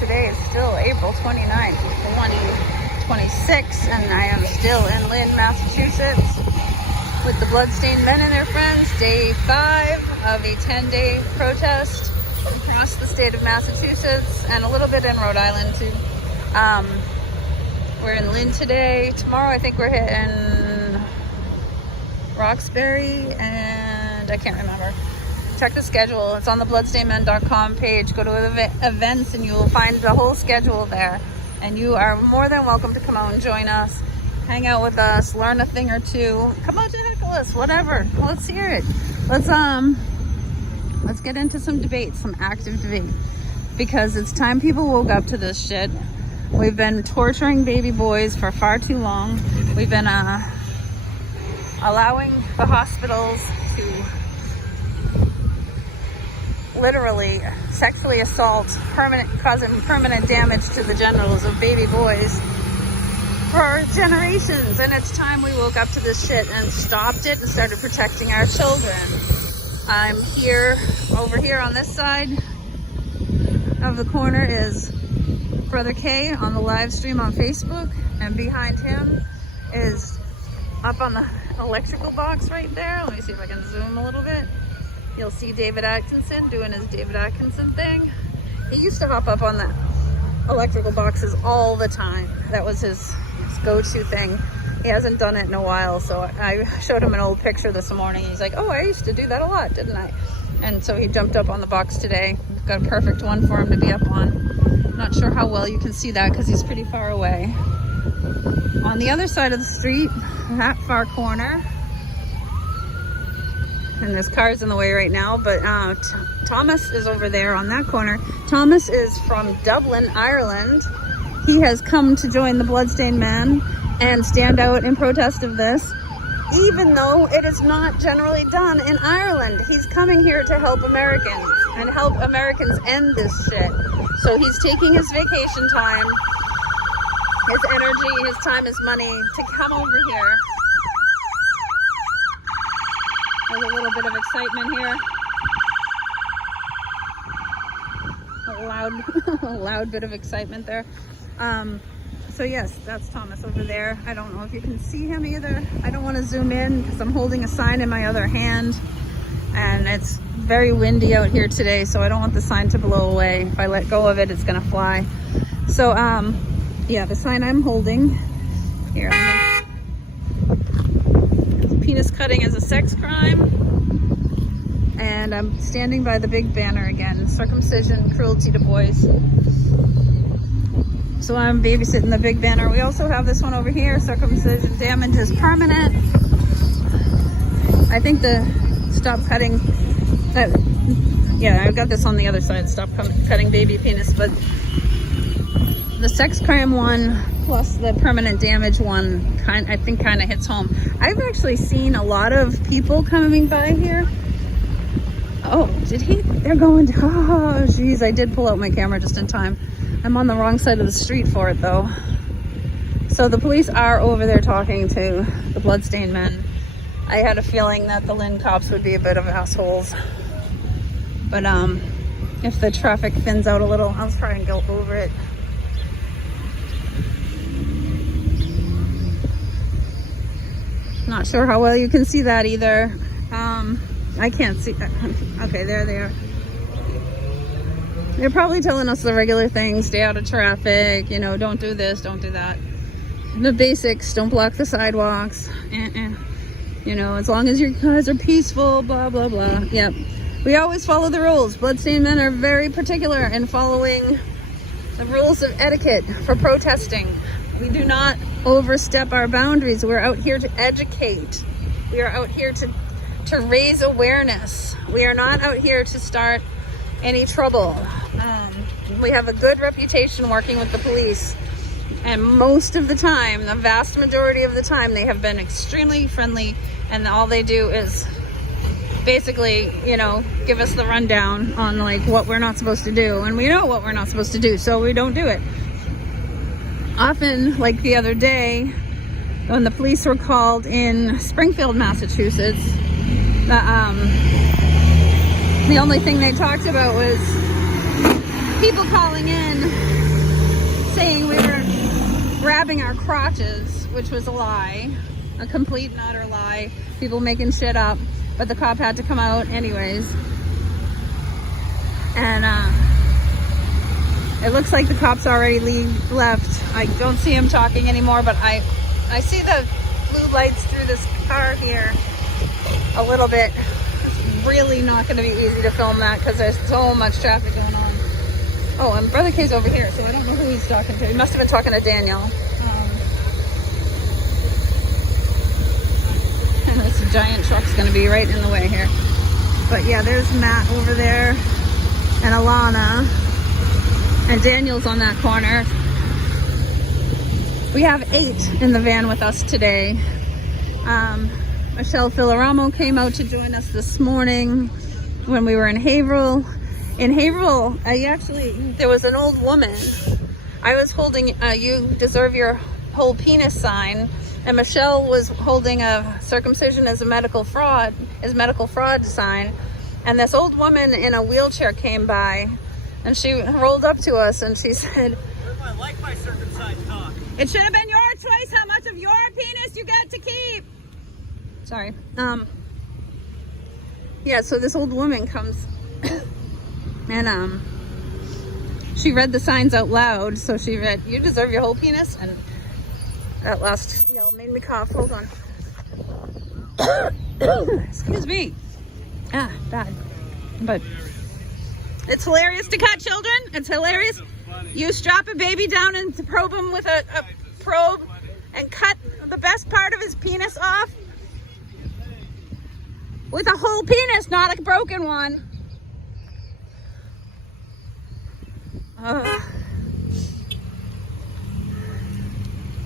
Today is still April 29th, 2026, and I am still in Lynn, Massachusetts with the Bloodstained Men and their friends. Day 5 of a 10-day protest across the state of Massachusetts and a little bit in Rhode Island too. We're in Lynn today. Tomorrow I think we're hitting Roxbury and I can't remember. Check the schedule. It's on the bloodstainedmen.com page. Go to events and you will find the whole schedule there. And you are more than welcome to come out and join us. Hang out with us. Learn a thing or two. Come out to heckle us. Whatever. Let's hear it. Let's get into some debate. Some active debate. Because it's time people woke up to this shit. We've been torturing baby boys for far too long. We've been allowing the hospitals to literally sexually assault, causing permanent damage to the genitals of baby boys for generations. And it's time we woke up to this shit and stopped it and started protecting our children. I'm here, over here on this side of the corner is Brother K on the live stream on Facebook, and behind him is up on the electrical box right there. Let me see if I can zoom a little bit. You'll see David Atkinson doing his David Atkinson thing. He used to hop up on the electrical boxes all the time. That was his go-to thing. He hasn't done it in a while, so I showed him an old picture this morning. He's like, oh, I used to do that a lot, didn't I? And so he jumped up on the box today. Got a perfect one for him to be up on. Not sure how well you can see that because he's pretty far away. On the other side of the street, that far corner, and there's cars in the way right now, but Thomas is over there on that corner. Thomas is from Dublin, Ireland. He has come to join the Bloodstained Men and stand out in protest of this, even though it is not generally done in Ireland. He's coming here to help Americans and help Americans end this shit. So he's taking his vacation time, his energy, his time, his money to come over here. There's a little bit of excitement here. A loud bit of excitement there. So yes, that's Thomas over there. I don't know if you can see him either. I don't want to zoom in because I'm holding a sign in my other hand. And it's very windy out here today, so I don't want the sign to blow away. If I let go of it, it's gonna fly. So, yeah, the sign I'm holding here, penis cutting is a sex crime. And I'm standing by the big banner again, circumcision, cruelty to boys. So I'm babysitting the big banner. We also have this one over here, circumcision damage is permanent. I think the stop cutting, yeah, I've got this on the other side, stop cutting baby penis, but the sex crime one plus the permanent damage one I think kind of hits home. I've actually seen a lot of people coming by here. Oh, did he? They're going, oh geez, I did pull out my camera just in time. I'm on the wrong side of the street for it though. So the police are over there talking to the Bloodstained Men. I had a feeling that the Lynn cops would be a bit of assholes. But if the traffic thins out a little, I'll try and go over it. Not sure how well you can see that either. I can't see that. Okay, there they are. They're probably telling us the regular things, stay out of traffic, you know, don't do this, don't do that. The basics, don't block the sidewalks. You know, as long as your cars are peaceful, blah, blah, blah. Yep. We always follow the rules. Bloodstained Men are very particular in following the rules of etiquette for protesting. We do not overstep our boundaries. We're out here to educate. We are out here to raise awareness. We are not out here to start any trouble. We have a good reputation working with the police. And most of the time, the vast majority of the time, they have been extremely friendly, and all they do is basically, you know, give us the rundown on like what we're not supposed to do. And we know what we're not supposed to do, so we don't do it. Often, like the other day, when the police were called in Springfield, Massachusetts, the only thing they talked about was people calling in saying we were grabbing our crotches, which was a lie, a complete and utter lie. People making shit up, but the cop had to come out anyways. And it looks like the cops already left. I don't see him talking anymore, but I see the blue lights through this car here a little bit. It's really not going to be easy to film that because there's so much traffic going on. Oh, and Brother K's over here, so I don't know who he's talking to. He must have been talking to Daniel. And this giant truck's going to be right in the way here. But yeah, there's Matt over there and Alana. And Daniel's on that corner. We have 8 in the van with us today. Michelle Filoramo came out to join us this morning when we were in Haverhill. In Haverhill, there was an old woman. I was holding you deserve your whole penis sign, and Michelle was holding a circumcision is medical fraud sign. And this old woman in a wheelchair came by, and she rolled up to us and she said, I like my circumcised cock. It should have been your choice how much of your penis you get to keep. Sorry. Yeah, so this old woman comes and she read the signs out loud. So she read, you deserve your whole penis, and that last yell made me cough. Hold on. Excuse me. Ah, bad. But it's hilarious to cut children. It's hilarious. You strap a baby down and probe him with a probe and cut the best part of his penis off with a whole penis, not a broken one.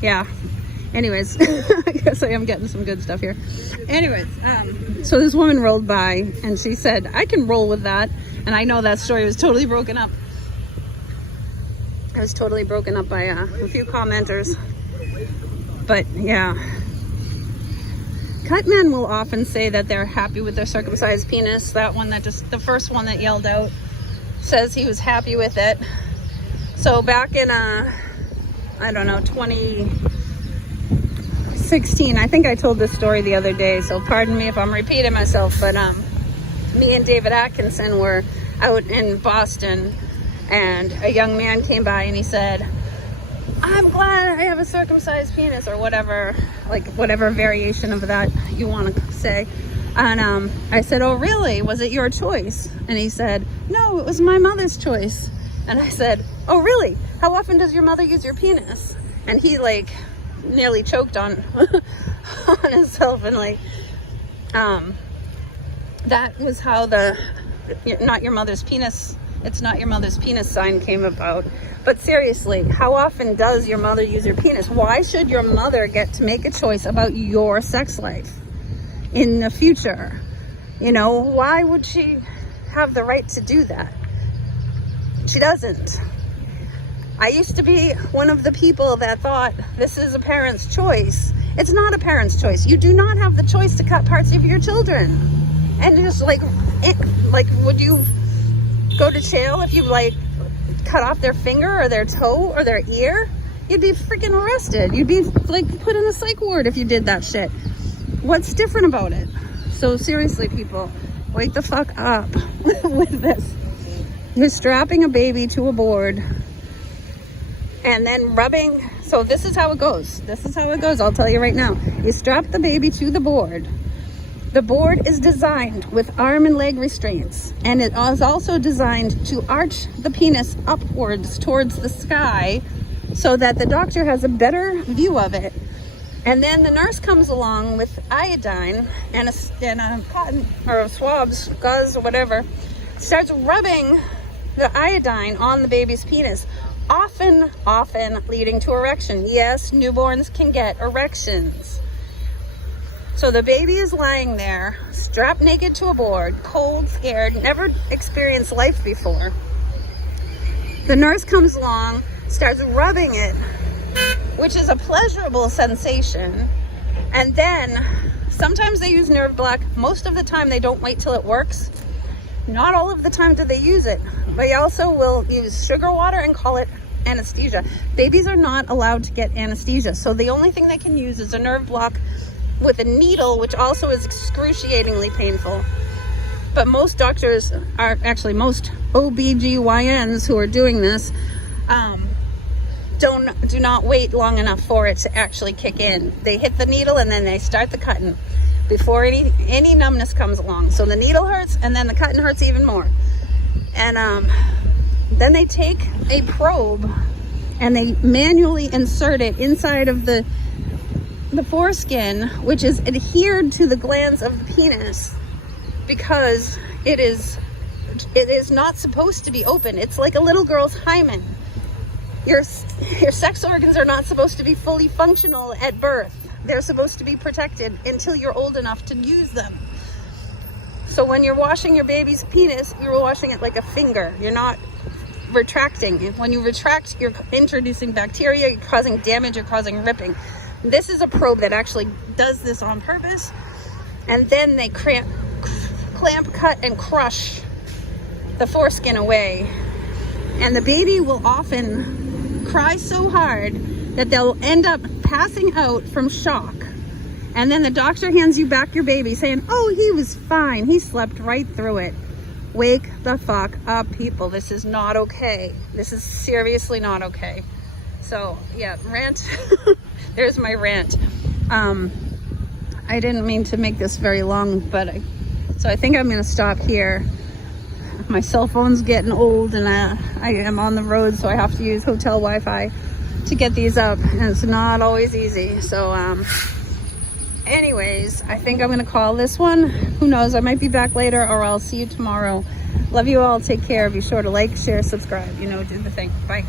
Yeah. Anyways, I guess I am getting some good stuff here. Anyways, so this woman rolled by and she said, I can roll with that. And I know that story was totally broken up. It was totally broken up by a few commenters. But yeah. Cut men will often say that they're happy with their circumcised penis. That one that the first one that yelled out says he was happy with it. So back in, I don't know, 2016, I think I told this story the other day, so pardon me if I'm repeating myself, but me and David Atkinson were out in Boston, and a young man came by and he said, I'm glad I have a circumcised penis, or whatever, like whatever variation of that you want to say. And I said, oh really, was it your choice? And he said, no, it was my mother's choice. And I said, oh really, how often does your mother use your penis? And he like nearly choked on on himself, and like that was how the not your mother's penis, it's not your mother's penis sign came about. But seriously, how often does your mother use your penis? Why should your mother get to make a choice about your sex life in the future? You know, why would she have the right to do that? She doesn't. I used to be one of the people that thought this is a parent's choice. It's not a parent's choice. You do not have the choice to cut parts of your children. And just like would you go to jail if you like cut off their finger or their toe or their ear? You'd be freaking arrested. You'd be like put in a psych ward if you did that shit. What's different about it? So seriously, people, wake the fuck up with this. You're strapping a baby to a board and then rubbing. So this is how it goes. This is how it goes. I'll tell you right now. You strap the baby to the board. The board is designed with arm and leg restraints, and it is also designed to arch the penis upwards towards the sky so that the doctor has a better view of it. And then the nurse comes along with iodine and a cotton or swabs, gauze or whatever, starts rubbing the iodine on the baby's penis, often leading to erection. Yes, newborns can get erections. So the baby is lying there, strapped naked to a board, cold, scared, never experienced life before. The nurse comes along, starts rubbing it, which is a pleasurable sensation. And then sometimes they use nerve block. Most of the time they don't wait till it works. Not all of the time do they use it. They also will use sugar water and call it anesthesia. Babies are not allowed to get anesthesia, so the only thing they can use is a nerve block with a needle, which also is excruciatingly painful. But most doctors are, actually most OBGYNs who are doing this, do not wait long enough for it to actually kick in. They hit the needle and then they start the cutting before any numbness comes along. So the needle hurts and then the cutting hurts even more. And then they take a probe and they manually insert it inside of the foreskin, which is adhered to the glands of the penis, because it is not supposed to be open. It's like a little girl's hymen. Your sex organs are not supposed to be fully functional at birth. They're supposed to be protected until you're old enough to use them. So when you're washing your baby's penis, you're washing it like a finger. You're not retracting. When you retract, you're introducing bacteria, you're causing damage, you're causing ripping. This is a probe that actually does this on purpose. And then they clamp, cut, and crush the foreskin away. And the baby will often cry so hard that they'll end up passing out from shock. And then the doctor hands you back your baby saying, oh, he was fine. He slept right through it. Wake the fuck up, people. This is not okay. This is seriously not okay. So, yeah, rant. There's my rant. I didn't mean to make this very long, but I think I'm going to stop here. My cell phone's getting old and I am on the road, so I have to use hotel Wi-Fi to get these up, and it's not always easy. So anyways, I think I'm going to call this one. Who knows, I might be back later, or I'll see you tomorrow. Love you all. Take care. Be sure to like, share, subscribe. You know, do the thing. Bye.